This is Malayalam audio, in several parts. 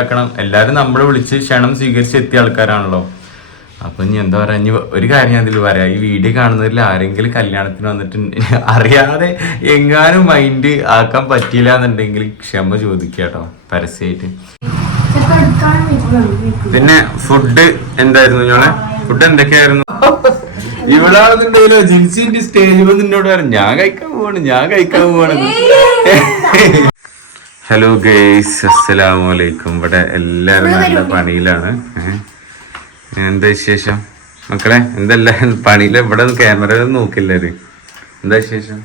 ആക്കണം എല്ലാരും നമ്മളെ വിളിച്ച് ക്ഷണം സ്വീകരിച്ച് എത്തിയ ആൾക്കാരാണല്ലോ. അപ്പൊ ഇനി എന്താ പറയാ ഇനി ഒരു കാര്യം ഞാൻ ഇതിൽ പറയാം. ഈ വീഡിയോ കാണുന്നതിൽ ആരെങ്കിലും കല്യാണത്തിന് വന്നിട്ട് അറിയാതെ എങ്ങാനും മൈൻഡ് ആക്കാൻ പറ്റിയില്ല എന്നുണ്ടെങ്കിൽ ക്ഷമ ചോദിക്കുക കേട്ടോ പരസ്യമായിട്ട് പിന്നെ ഫുഡ് എന്തായിരുന്നു ഞങ്ങളെ ഫുഡ് എന്തൊക്കെയായിരുന്നു? ഇവളാണെന്നുണ്ടെങ്കിലോ ജിൻസിന്റെ സ്റ്റേജ് വന്ന് നിന്നോട് പറഞ്ഞു ഞാൻ കഴിക്കാൻ പോവാണ് ഞാൻ കഴിക്കാൻ പോവാണ്. ഹലോ ഗേയ്സ് അസ്സലാമു അലൈക്കും ഇവിടെ എല്ലാവരും നല്ല പണിയിലാണ്. എന്താ വിശേഷം? മക്കളെ എന്തല്ല? പണിയിൽ ഇവിടെ ക്യാമറ നോക്കില്ല എന്താ വിശേഷം?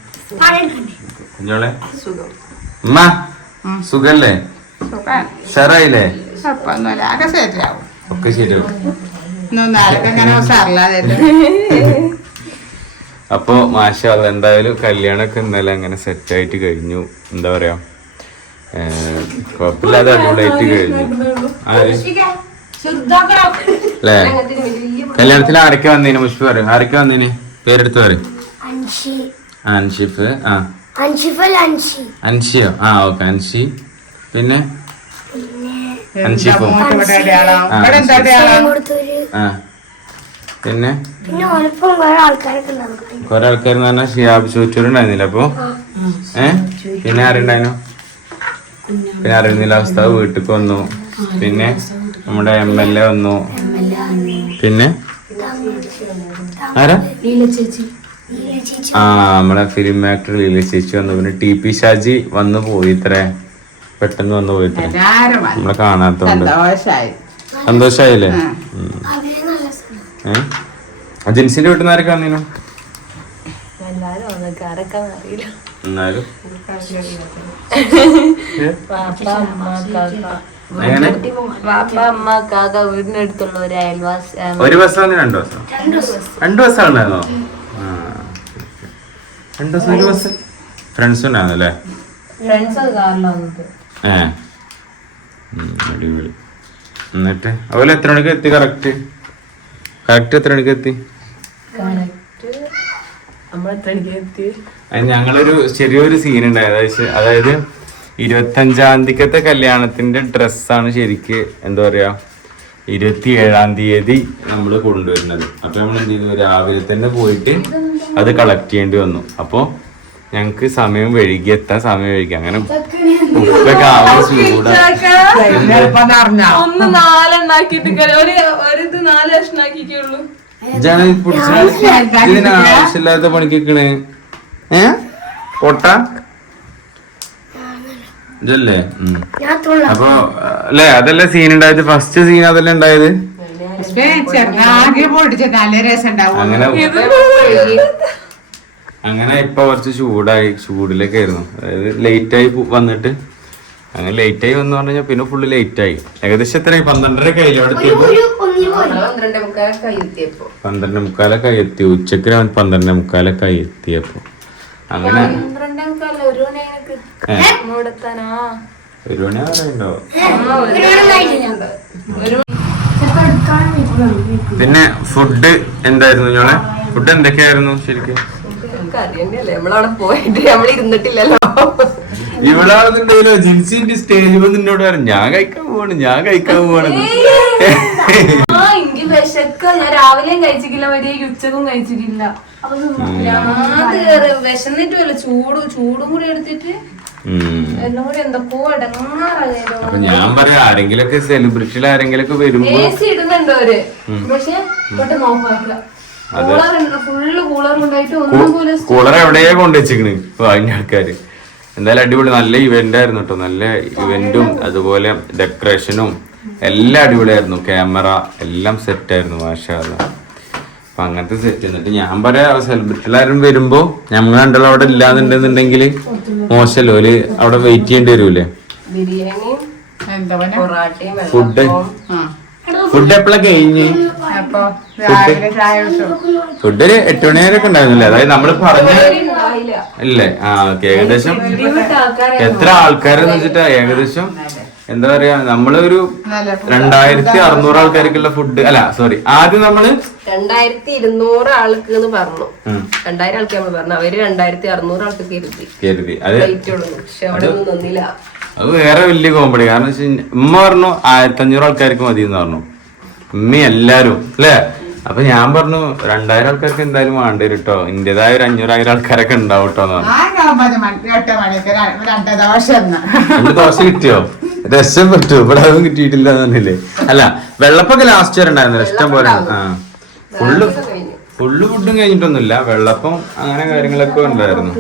കുഞ്ഞോളെ? ഉമ്മ സുഖല്ലേ? സാറായില്ലേ ശരിയാവും. ഒക്കെ ശരി അപ്പോ മാഷാ എന്തായാലും കല്യാണൊക്കെ ഇന്നലെ അങ്ങനെ സെറ്റ് ആയിട്ട് കഴിഞ്ഞു. എന്താ പറയാ? കുഴപ്പമില്ലാതെ അടിപൊളിയായിട്ട് കഴിഞ്ഞു. അല്ലേ? കല്യാണത്തിന് ആരൊക്കെ വന്നേന്? മുഷ്പ് പറയും. ആരൊക്കെ വന്നേന്? പേരെടുത്ത് പറയും. അൻഷി. അൻഷിഫ്. ആ. അൻഷിയോ? ആ ഓക്കെ. അൻഷി. പിന്നെ? അൻഷിഫോ? ആ, പിന്നെ? കൊറേ ആൾക്കാർ പറഞ്ഞാൽ ഷിയാബ് ചോറ്റൂരുണ്ടായിരുന്നില്ല അപ്പൊ? ഏ? പിന്നെ ആരുണ്ടായിരുന്നു? പിന്നെ അറിയുന്നില്ല അവസ്ഥ വീട്ടിൽ വന്നു. പിന്നെ നമ്മുടെ എം എൽ എ വന്നു. പിന്നെ? ആരാ? ആ നമ്മളെ ഫിലിം ആക്ടർ ലീല ചേച്ചി വന്നു. പിന്നെ ടി പി ഷാജി വന്നു പോയി ഇത്രേ. പെട്ടെന്ന് വന്നു പോയി ഇത്ര എല്ലാരും വന്നു. നമ്മളെ കാണാത്തോണ്ട് സന്തോഷായി. സന്തോഷായില്ലേ? ഏഹ് അജിൻസിന്റെ വീട്ടിൽ നിന്ന് ആരൊക്കെ വന്നീനു? എന്നാലും. വാപ്പ അമ്മ കാക്ക. വീടിനടുത്തുള്ള ഒരു അയൽവാസി ഒരു ബസ് രണ്ടു ബസ്സോ രണ്ടു ബസ്. ഉണ്ടായിരുന്നോ. രണ്ട് ബസ് ഒരു ബസ്? ഫ്രണ്ട്സ് ഉണ്ടായിരുന്നു അല്ലേ ഏ അടിപൊളി. എന്നിട്ട് അതുപോലെ എത്ര മണിക്ക് എത്തി കറക്റ്റ് കറക്റ്റ് എത്ര മണിക്ക് എത്തി കറക്റ്റ് നമ്മൾ എത്ര മണിക്ക് എത്തി അത് ഞങ്ങളൊരു ചെറിയൊരു സീൻ ഉണ്ടായത്. അതായത് അതായത് ഇരുപത്തഞ്ചാം തീയതിക്കത്തെ കല്യാണത്തിന്റെ ഡ്രസ്സാണ് ശരിക്ക് എന്താ പറയാ ഇരുപത്തി ഏഴാം തീയതി നമ്മൾ കൊണ്ടുവരുന്നത്. അപ്പൊ നമ്മൾ എന്ത് ചെയ്തു? രാവിലെ തന്നെ പോയിട്ട് അത് കളക്ട് ചെയ്യേണ്ടി വന്നു. അപ്പോ ഞങ്ങക്ക് സമയം വൈകി എത്താൻ സമയം വൈകി. അങ്ങനെ ഉപ്പൊക്കെ ചൂടാ. ഒന്ന് നാലെണ്ണാക്കിട്ട് ഒരു ഒരു ഇത് നാല് കഷ്ണാക്കിക്കുള്ളൂ ഇതാണ് ഈ പിടിച്ച ഇതിന് ആവശ്യമില്ലാത്ത പണിക്കണേ ഏ? പൊട്ട? ഇതല്ലേ. അപ്പൊ അല്ലേ അതല്ലേ സീൻ ഉണ്ടായത്? ഫസ്റ്റ് സീൻ അതല്ലേ ഉണ്ടായത്? അങ്ങനെ അങ്ങനെ ഇപ്പൊ കുറച്ച് ചൂടായി ചൂടിലേക്കായിരുന്നു. അതായത് ലേറ്റ് ആയി വന്നിട്ട്. അങ്ങനെ ലേറ്റ് ആയി വന്നു പറഞ്ഞാൽ പിന്നെ ഫുള്ള് ലേറ്റ് ആയി. ഏകദേശം എത്രയായി? പന്ത്രണ്ടര കയ്യിലോ പന്ത്രണ്ട് മുക്കാലൊക്കെ എത്തിയപ്പോ പന്ത്രണ്ട് മുക്കാലൊക്കെ ആയി എത്തി ഉച്ചയ്ക്ക് അവൻ പന്ത്രണ്ട് മുക്കാലൊക്കെ ആയി എത്തിയപ്പോ അങ്ങനെ ഒരു മണി പറയണ്ടോ പിന്നെ ഫുഡ് എന്തായിരുന്നു ഞങ്ങളെ ഫുഡ് എന്തൊക്കെയായിരുന്നു ശരിക്കും? ഇവളാണെന്നുണ്ടെങ്കിലോ ജിൻസിന്റെ സ്റ്റേജ് വന്ന് നിന്നോട് പറഞ്ഞു ഞാൻ കഴിക്കാൻ പോവാണ് ഞാൻ കഴിക്കാൻ പോവാണ്. വിശക്ക. ഞാൻ രാവിലെയും കഴിച്ചിട്ടില്ല മര്യാദയ്ക്ക് ഉച്ചക്കും കഴിച്ചിട്ടില്ല വിശന്നിട്ടുമല്ല. ചൂട് ചൂടും കൂടി എടുത്തിട്ട്. എല്ലാം കൂടി എന്തൊക്കെയോ അപ്പൊ ഞാൻ പറയാം ആരെങ്കിലൊക്കെ സെലിബ്രിറ്റിയിൽ ആരെങ്കിലൊക്കെ വരുമ്പോ എ സി ഇടുന്നുണ്ട് അവർ. പക്ഷെ ഓഫ് ആക്കില്ല കൂളർ കൂളർ ഉണ്ടായിട്ട് ഒന്നും പോലെ കൂളർ എവിടെയാ കൊണ്ടുവച്ചിക്കണ് ഇപ്പൊ അതിന്റെ ആൾക്കാര്. എന്തായാലും അടിപൊളി. നല്ല ഇവന്റ് ആയിരുന്നു കേട്ടോ നല്ല ഇവന്റും അതുപോലെ ഡെക്കറേഷനും എല്ലാം അടിപൊളിയായിരുന്നു. ക്യാമറ എല്ലാം സെറ്റായിരുന്നു മാഷാല്ല അപ്പം. അങ്ങനത്തെ സെറ്റ് എന്നിട്ട് ഞാൻ പറയാം സെലിബ്രിറ്റികളാരും വരുമ്പോൾ ഞങ്ങൾ രണ്ടാളും അവിടെ ഇല്ലാന്നുണ്ടെന്നുണ്ടെങ്കിൽ മോശമല്ലോ? ഒരു അവിടെ വെയിറ്റ് ചെയ്യേണ്ടി വരൂലേ? ഫുഡ് ആ. ഫുഡ് എപ്പോഴാ കഴിഞ്ഞ്? അപ്പൊ രാവിലെ ചായ കുടിച്ചു? ഫുഡ് ഒരു എട്ട് മണി വരെ ഒക്കെ ഉണ്ടായിരുന്നില്ലേ? അതായത് നമ്മൾ പറഞ്ഞ ഇല്ലേ? ആ ഓക്കെ. ഏകദേശം എത്ര ആൾക്കാരെന്ന് വെച്ചിട്ടാ? ഏകദേശം എന്താ പറയാ നമ്മളൊരു രണ്ടായിരത്തി അറുന്നൂറ് ആൾക്കാർക്കുള്ള ഫുഡ് അല്ല സോറി ആദ്യം നമ്മൾ രണ്ടായിരത്തി ഇരുന്നൂറ് ആൾക്ക് എന്ന് പറഞ്ഞു. രണ്ടായിരം ആൾക്ക് നമ്മൾ പറഞ്ഞു. അവർ രണ്ടായിരത്തി അറുന്നൂറ് ആൾക്ക് കരുതി. പക്ഷെ അവിടെ ഒന്നും നിന്നില്ല. അത് വേറെ വലിയ കോമഡി കാരണം വെച്ച് ഉമ്മ പറഞ്ഞു ആയിരത്തി അഞ്ഞൂറ് ആൾക്കാർക്ക് മതി എന്ന് പറഞ്ഞു. ഉമ്മ എല്ലാരും അല്ലേ? അപ്പൊ ഞാൻ പറഞ്ഞു രണ്ടായിരം ആൾക്കാർക്ക് എന്തായാലും വേണ്ടി വരും കേട്ടോ ഇന്റേതായ ഒരു അഞ്ഞൂറായിരം ആൾക്കാരൊക്കെ ഉണ്ടാവും കേട്ടോ എന്ന് പറഞ്ഞു. ദോശ കിട്ടിയോ? പറ്റൂ ഇവിടെ അതും കിട്ടിയിട്ടില്ല എന്നല്ലേ അല്ല വെള്ളപ്പൊക്കെ ലാസ്റ്റ് വരെ ഉണ്ടായിരുന്നില്ല ഇഷ്ടം പോലെ. ആ. ഫുള്ള് ഫുള്ള് ഫുഡും കഴിഞ്ഞിട്ടൊന്നുമില്ല. വെള്ളപ്പം അങ്ങനെ കാര്യങ്ങളൊക്കെ ഉണ്ടായിരുന്നു.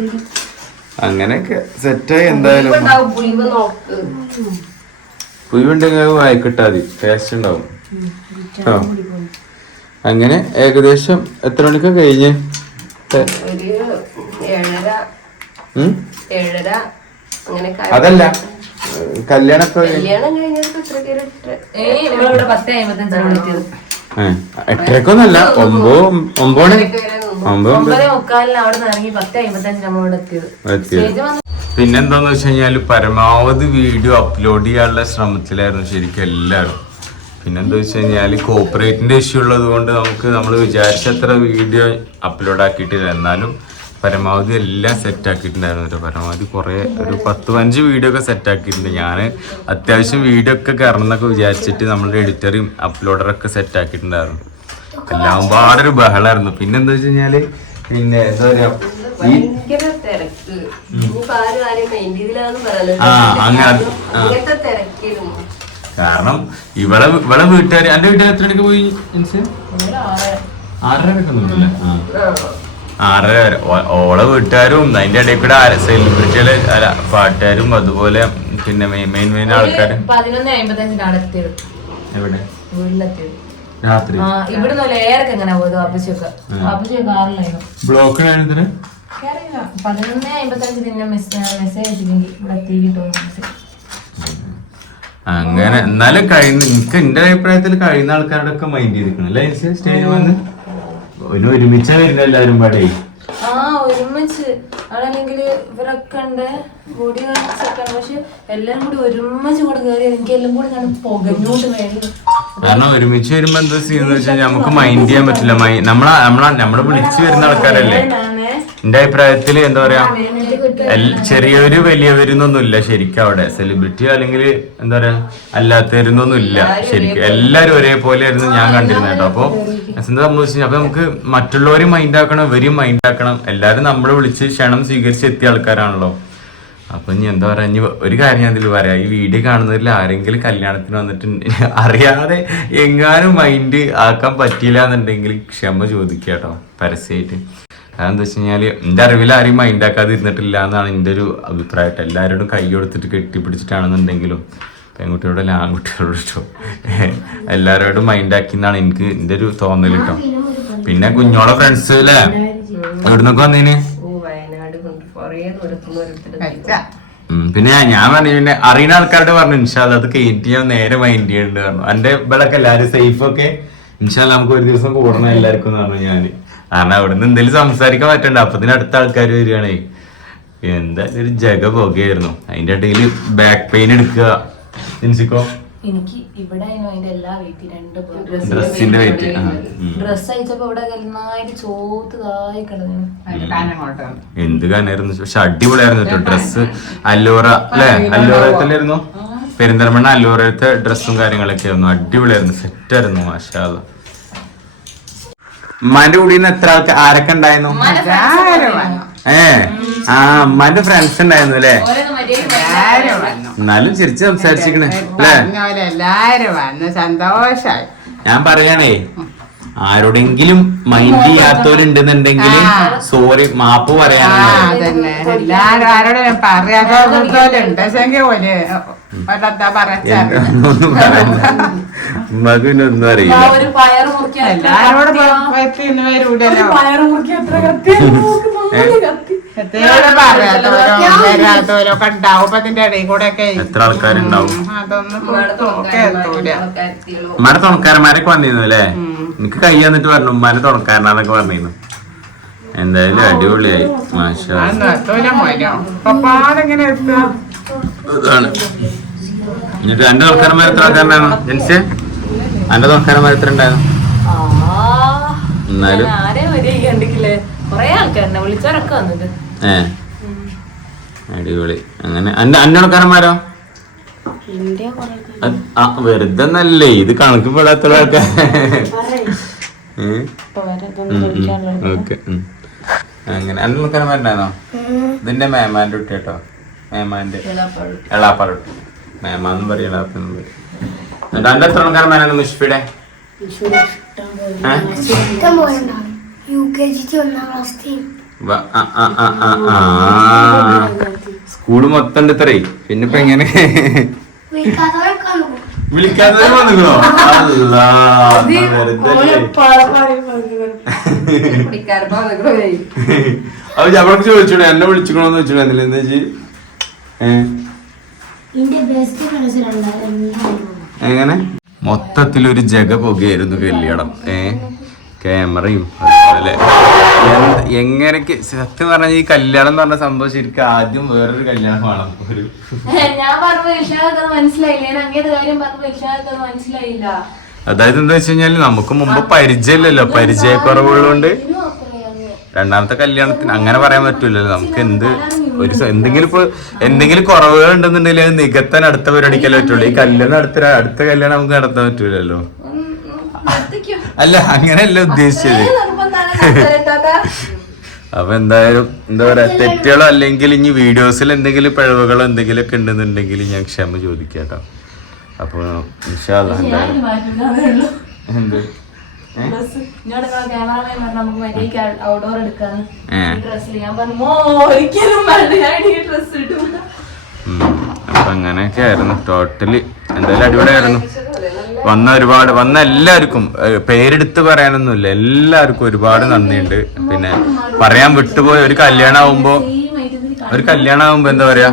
അങ്ങനെയൊക്കെ സെറ്റായി എന്തായാലും ഉണ്ടാവും. പുളിവ് നോക്ക്. കുഴിവുണ്ടെങ്കിൽ വായിക്കിട്ടാ മതി. ടേസ്റ്റ് ഉണ്ടാവും. ആ. അങ്ങനെ ഏകദേശം എത്ര മണിക്കാ കഴിഞ്ഞ്? അതല്ല. കല്യാണൊക്കെ എട്ടരക്കൊന്നല്ല ഒമ്പോ എത്തിയത്. പിന്നെന്താന്ന് വെച്ച് കഴിഞ്ഞാൽ പരമാവധി വീഡിയോ അപ്ലോഡ് ചെയ്യാനുള്ള ശ്രമത്തിലായിരുന്നു ശരിക്കും എല്ലാവരും. പിന്നെന്താ വെച്ച് കഴിഞ്ഞാൽ കോപ്പറേറ്റിന്റെ ഇഷ്യൂ ഉള്ളത് കൊണ്ട് നമുക്ക് നമ്മൾ വിചാരിച്ചത്ര വീഡിയോ അപ്ലോഡ് ആക്കിയിട്ടില്ല. എന്നാലും പരമാവധി എല്ലാം സെറ്റ് ആക്കിയിട്ടുണ്ടായിരുന്നു കേട്ടോ പരമാവധി കുറേ ഒരു പത്ത് പതിനഞ്ച് വീഡിയോ ഒക്കെ സെറ്റ് ആക്കിയിട്ടുണ്ട്. ഞാൻ അത്യാവശ്യം വീഡിയോ ഒക്കെ കയറണം എന്നൊക്കെ വിചാരിച്ചിട്ട് നമ്മുടെ എഡിറ്ററും അപ്ലോഡറൊക്കെ സെറ്റ് ആക്കിയിട്ടുണ്ടായിരുന്നു. എല്ലാം പാടൊരു ഒരു പിന്നെ എന്താ വെച്ച് കഴിഞ്ഞാൽ പിന്നെ എന്താ പറയാ ഈ ഭയങ്കര തിരക്ക്. ഇനിയിപ്പോ ആരും ആരും മെയിൻ ഇതിലാന്ന് പറയാലോ. ആ, അങ്ങനെ കാരണം ഇവളെ ഇവളെ വീട്ടുകാർ എന്റെ വീട്ടിൽ എത്ര മണിക്ക് പോയി? ആറര. ഒക്കെ ഒന്നുമില്ല. ആ. ആറര വരെ. ഓളെ വീട്ടുകാരും അതിന്റെ ഇടയിൽ കൂടെ സെലിബ്രിറ്റികൾ അല്ല പാട്ടുകാരും അതുപോലെ പിന്നെ മെയിൻ മെയിൻ ആൾക്കാരും. പതിനൊന്ന് അമ്പത്തഞ്ചിനാണ് എത്തിയത്. എവിടെ? വീട്ടിലെത്തിയത്. രാത്രി. ഇവിടുന്ന് ലേറൊക്കെ എങ്ങനെ പോയത് പതിനൊന്ന് അമ്പത്തഞ്ച് നിന്നെ മെസ്സേജ് അയച്ചില്ലെങ്കിൽ ഇവിടെ അങ്ങനെ എന്നാലും കഴിഞ്ഞ എനിക്ക് എന്റെ അഭിപ്രായത്തിൽ കഴിയുന്ന ആൾക്കാരുടെ ഒക്കെ മൈൻഡ് ചെയ്തിരിക്കണം. അല്ലേ സ്റ്റേജ് വന്ന്? ഒരു ഒരുമിച്ച വരുന്ന എല്ലാരും പാടേ. ആ ഒരുമിച്ച്. ആണെങ്കിൽ ഇവരൊക്കെ ഉണ്ട്. ബോഡി ഗാർഡ്സൊക്കെ പക്ഷെ എല്ലാരും കൂടി ഒരുമിച്ച് കൂടെ കയറി എനിക്ക് എല്ലാം കൂടി ഞാൻ പുകഞ്ഞോണ്ട് വേണ്ടി കാരണം ഒരുമിച്ച് വരുമ്പോ എന്താ എന്ന് വെച്ചാൽ നമുക്ക് മൈൻഡ് ചെയ്യാൻ പറ്റില്ല. നമ്മളെ നമ്മളെ നമ്മളെ വിളിച്ചു വരുന്ന ആൾക്കാരല്ലേ? എന്റെ അഭിപ്രായത്തിൽ എന്താ പറയാ ചെറിയവര് വലിയവരുന്നൊന്നുമില്ല ശരിക്കും അവിടെ. സെലിബ്രിറ്റി അല്ലെങ്കിൽ എന്താ പറയാ അല്ലാത്തവരുന്നൊന്നുമില്ല ശരിക്കും. എല്ലാരും ഒരേപോലെ ആയിരുന്നു ഞാൻ കണ്ടിരുന്നത് കേട്ടോ. അപ്പൊ എന്താ സംഭവിച്ചു അപ്പൊ നമുക്ക് മറ്റുള്ളവരും മൈൻഡ് ആക്കണം ഇവരും മൈൻഡ് ആക്കണം. എല്ലാരും നമ്മളെ വിളിച്ച് ക്ഷണം സ്വീകരിച്ച് എത്തിയ ആൾക്കാരാണല്ലോ. അപ്പൊ ഇനി എന്താ പറയാ ഇനി ഒരു കാര്യം ഞാൻ ഇതിൽ പറയാം. ഈ വീഡിയോ കാണുന്നതിൽ ആരെങ്കിലും കല്യാണത്തിന് വന്നിട്ട് അറിയാതെ എങ്ങാനും മൈൻഡ് ആക്കാൻ പറ്റിയില്ല എന്നുണ്ടെങ്കിൽ ക്ഷമ ചോദിക്കുക കേട്ടോ പരസ്യമായിട്ട്. കാരണം എന്താ വെച്ച് കഴിഞ്ഞാൽ എന്റെ അറിവിൽ ആരും മൈൻഡ് ആക്കാതെ ഇരുന്നിട്ടില്ല എന്നാണ് എന്റെ ഒരു അഭിപ്രായം എല്ലാവരോടും കൈ കൊടുത്തിട്ട് കെട്ടിപ്പിടിച്ചിട്ടാണെന്നുണ്ടെങ്കിലും പെൺകുട്ടിയോടല്ല ആൺകുട്ടികളോട് ഇഷ്ടം എല്ലാവരോടും മൈൻഡ് ആക്കി എന്നാണ് എനിക്ക് എന്റെ ഒരു തോന്നൽ കേട്ടോ. പിന്നെ കുഞ്ഞോളെ ഫ്രണ്ട്സ് അല്ലേ എവിടുന്നൊക്കെ വന്നേന്? പിന്നെ ഞാൻ- ഞാൻ പറഞ്ഞു പിന്നെ അറിയുന്ന ആൾക്കാരോട് പറഞ്ഞു ഇൻഷാല്ല അത് കയറ്റി ഞാൻ നേരെ മൈൻഡ് ചെയ്യേണ്ടി പറഞ്ഞു. എന്റെ ഇവിടൊക്കെ എല്ലാവരും സേഫ് ഒക്കെ. ഇൻഷാല്ല നമുക്ക് ഒരു ദിവസം കൂടണം എല്ലാവർക്കും എന്ന് പറഞ്ഞു ഞാൻ. കാരണം അവിടെ നിന്ന് എന്തെങ്കിലും സംസാരിക്കാൻ പറ്റണ്ട. അപ്പത്തിന് അടുത്ത ആൾക്കാർ വരികയാണേ. എന്താ ഒരു ജഗ പോകുകയായിരുന്നു അതിന്റെ ഇടയിൽ ബാക്ക് പെയിൻ എടുക്കുക. ജിൻസിക്കോ എനിക്ക് ഇവിടെ അതിന്റെ എല്ലാ വെയിറ്റ് രണ്ട് ഡ്രസ്സിന്റെ വെയിറ്റ് ഡ്രസ് അയച്ചപ്പോ ഇവിടെ നന്നായിട്ട് ചോത്തതായി കിടന്നു. എന്ത് കാണായിരുന്നു പക്ഷെ അടിപൊളിയായിരുന്നു കേട്ടോ ഡ്രസ് അല്ലോറ അല്ലെ? അല്ലൂറത്തിലായിരുന്നു പെരിന്തൽമണ്ണ അല്ലോറത്തെ ഡ്രസ്സും കാര്യങ്ങളൊക്കെ ആയിരുന്നു. അടിപൊളിയായിരുന്നു. സെറ്റ് ആയിരുന്നു മാഷാല്ല ഉമ്മാന്റെ കൂടെ എത്ര ആൾക്ക് ആരൊക്കെ ഉണ്ടായിരുന്നു? ഏ ആ ഉമ്മാന്റെ ഫ്രണ്ട്സ് ഉണ്ടായിരുന്നു അല്ലേ. എന്നാലും ചിരിച്ചു അല്ലേ? എല്ലാരും വന്ന് സന്തോഷായി. ഞാൻ പറയാണേ ആരോടെങ്കിലും മൈൻഡ് ചെയ്യാത്തവരുണ്ടെന്നുണ്ടെങ്കിൽ. സോറി മാപ്പ് ആ പറയാനുണ്ട് എല്ലാരും ആരോടും പറയാത്തോലുണ്ട് ഒന്നും അറിയില്ല. എത്ര ആൾക്കാരുണ്ടാവും? ഉമ്മാരെ തുണക്കാരന്മാരൊക്കെ വന്നിരുന്നു അല്ലേ? എനിക്ക് കൈ വന്നിട്ട് പറഞ്ഞു ഉമ്മാരെ തുണക്കാരനാന്നൊക്കെ പറഞ്ഞിരുന്നു. എന്തായാലും അടിപൊളിയായി. മാഷാ അതാണ് എന്നിട്ട് എന്റെ തുണക്കാരന്മാർ എത്ര ആൾക്കാരുണ്ടായിരുന്നു? ജനിച്ചേ എന്റെ തുണക്കാരന്മാർ എത്ര ഉണ്ടായിരുന്നു? ആ എന്നാലും. ഏ. അടിപൊളി. അങ്ങനെ. എന്റെ അന്റെ തുണക്കാരന്മാരോ അത് ആ വെറുതെ നല്ലേ ഇത് കണക്ക് പെടാത്ത ആൾക്കാർ ഓക്കെ അങ്ങനെ. അന്റെ പറ്റാനോ ഇതിന്റെ മേമാന്റെ കുട്ടി കേട്ടോ മേമാന്റെ എളാപ്പാറുട്ടി മേമാന്ന് പറയും പറയും. എന്നിട്ട് അന്റെ എത്ര ആൾക്കാർ മേനാണ് മുഷ്ഫിയുടെ. സ്കൂൾ മൊത്തം ഉണ്ട് ഇത്രേ പിന്നെ ഇപ്പൊ എങ്ങനെ. വിളിക്കാതെ അല്ലേ. അപ്പൊ അവർക്ക് ചോദിച്ചോളൂ എന്നെ വിളിച്ചിക്കണോന്ന് എന്താ എന്തില്ല എങ്ങനെ? മൊത്തത്തിലൊരു ജഗ പുകയായിരുന്നു കല്യാണം ഏ? ക്യാമറയും അതുപോലെ. എങ്ങനെയൊക്കെ സത്യം പറഞ്ഞാൽ ഈ കല്യാണം എന്ന് പറഞ്ഞ സംഭവം ശരിക്കും ആദ്യം വേറൊരു കല്യാണമാണ് ഒരു ഞാൻ പറഞ്ഞ മനസ്സിലായില്ല. ഞാൻ അങ്ങേത് കാര്യം പറഞ്ഞ മനസ്സിലായില്ല. അതായത് എന്താ വെച്ച് നമുക്ക് മുമ്പ് പരിചയമില്ലല്ലോ. പരിചയക്കുറവുള്ളതുകൊണ്ട് രണ്ടാമത്തെ കല്യാണത്തിന് അങ്ങനെ പറയാൻ പറ്റൂലല്ലോ. നമുക്ക് എന്ത് ഒരു എന്തെങ്കിലും ഇപ്പൊ എന്തെങ്കിലും കുറവുകൾ ഉണ്ടെന്നുണ്ടെങ്കിൽ അത് നികത്താൻ അടുത്ത പരിപാടിക്കല്ലേ പറ്റുള്ളൂ. ഈ കല്യാണം അടുത്ത അടുത്ത കല്യാണം നമുക്ക് നടത്താൻ പറ്റൂലല്ലോ. അല്ല അങ്ങനെയല്ല ഉദ്ദേശിച്ചത്. അപ്പൊ എന്തായാലും എന്താ പറയാ തെറ്റുകളോ അല്ലെങ്കിൽ ഇനി വീഡിയോസിൽ എന്തെങ്കിലും പിഴവുകളോ എന്തെങ്കിലും ഒക്കെ ഉണ്ടെന്നുണ്ടെങ്കിൽ ഞാൻ ക്ഷമ ചോദിക്കാം കേട്ടോ. അപ്പൊ എന്തായാലും എന്ത്? അപ്പൊ അങ്ങനെയൊക്കെ ആയിരുന്നു. ടോട്ടലി എന്തായാലും അടിപൊളിയായിരുന്നു. വന്ന ഒരുപാട് വന്ന എല്ലാവർക്കും പേരെടുത്ത് പറയാനൊന്നുമില്ല. എല്ലാവർക്കും ഒരുപാട് നന്ദിയുണ്ട്. പിന്നെ പറയാൻ വിട്ടുപോയ ഒരു കല്യാണം ആവുമ്പോ ഒരു കല്യാണം ആവുമ്പോ എന്താ പറയാ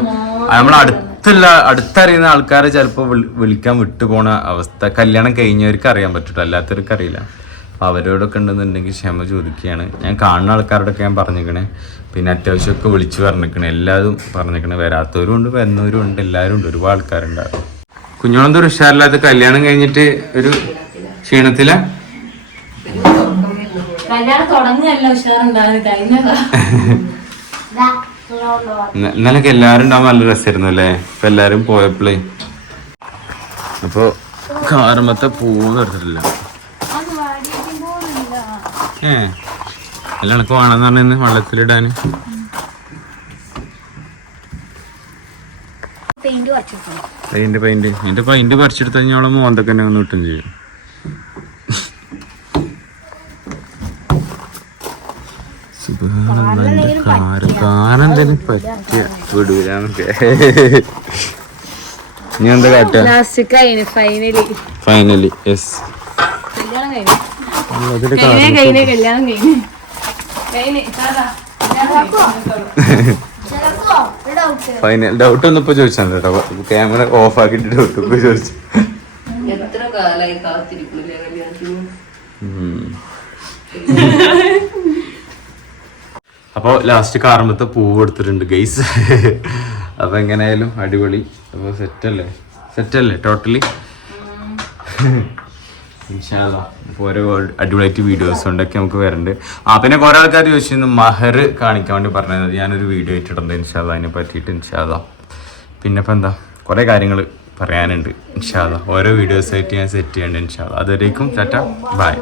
നമ്മൾ അടുത്തുള്ള അടുത്തറിയുന്ന ആൾക്കാരെ ചിലപ്പോൾ വിളിക്കാൻ വിട്ടുപോണ അവസ്ഥ. കല്യാണം കഴിഞ്ഞവർക്ക് അറിയാൻ പറ്റൂട്ടോ? അല്ലാത്തവർക്ക് അറിയില്ല അപ്പൊ അവരോടൊക്കെ ഉണ്ടെന്നുണ്ടെങ്കിൽ ക്ഷമ ചോദിക്കുകയാണ്. ഞാൻ കാണുന്ന ആൾക്കാരോടൊക്കെ ഞാൻ പറഞ്ഞിരിക്കണേ. പിന്നെ അത്യാവശ്യമൊക്കെ വിളിച്ചു പറഞ്ഞിരിക്കണേ. എല്ലാവരും പറഞ്ഞിരിക്കണേ. വരാത്തവരും ഉണ്ട് വരുന്നവരും ഉണ്ട് എല്ലാവരും ഉണ്ട്. ഒരുപാട് ആൾക്കാരുണ്ടാകും കുഞ്ഞോളെന്തോ ഉഷാറില്ലാത്ത കല്യാണം കഴിഞ്ഞിട്ട് ഒരു ക്ഷീണത്തില? ഇന്നലൊക്കെ എല്ലാരും ഉണ്ടാവുമ്പോൾ നല്ല രസമായിരുന്നു അല്ലേ? ഇപ്പൊ എല്ലാരും പോയപ്പോഴേ അപ്പൊ കാർമത്തെ പൂവ് എടുത്തിട്ടില്ല. ഏ. അല്ല എനക്ക് വേണമെന്ന് പറഞ്ഞിന്ന് വെള്ളത്തിലിടാന്. Paint paint paint. എന്റെ പെയിന്റ് പറിച്ചെടുത്ത് കഴിഞ്ഞാൽ മോന്തൊക്കെ തന്നെ ഒന്ന് കിട്ടും ചെയ്യും. പറ്റിയ. വിടൂലെന്നൊക്കെ. നീ എന്താ കാട്ടുക finally finally yes final doubt ഒന്നും ഇപ്പൊ ചോദിച്ചാൽ കേട്ടോ. ക്യാമറ ഓഫ് ആക്കിയിട്ട് ഡൗട്ട് ഇപ്പൊ ചോദിച്ചു. എത്ര കാലായി കാത്തിരിക്കില്ല കല്യാണത്തിന്? ഉം. അപ്പൊ ലാസ്റ്റ് കാർമത്തെ പൂവ് എടുത്തിട്ടുണ്ട് ഗൈസ് അപ്പൊ എങ്ങനെയായാലും അടിപൊളി. അപ്പൊ സെറ്റല്ലേ സെറ്റല്ലേ ടോട്ടലി അപ്പോൾ ഓരോ അടിപൊളിയായിട്ട് വീഡിയോസ് ഉണ്ടൊക്കെ നമുക്ക് വരണ്ട്. ആ പിന്നെ കുറെ ആൾക്കാർ ചോദിച്ചിരുന്നു മഹർ കാണിക്കാൻ വേണ്ടി പറഞ്ഞത്. ഞാനൊരു വീഡിയോ ഇട്ടിട്ടുണ്ട് ഇൻഷാല്ല അതിനെ പറ്റിയിട്ട് ഇൻഷാല്ല പിന്നെ ഇപ്പം എന്താ? കുറേ കാര്യങ്ങൾ പറയാനുണ്ട് ഇൻഷാല്ല ഓരോ വീഡിയോസ് ആയിട്ട് ഞാൻ സെറ്റ് ചെയ്യേണ്ടത് ഇൻഷാല്ല അതുവരേക്കും ചേട്ടാ ബൈ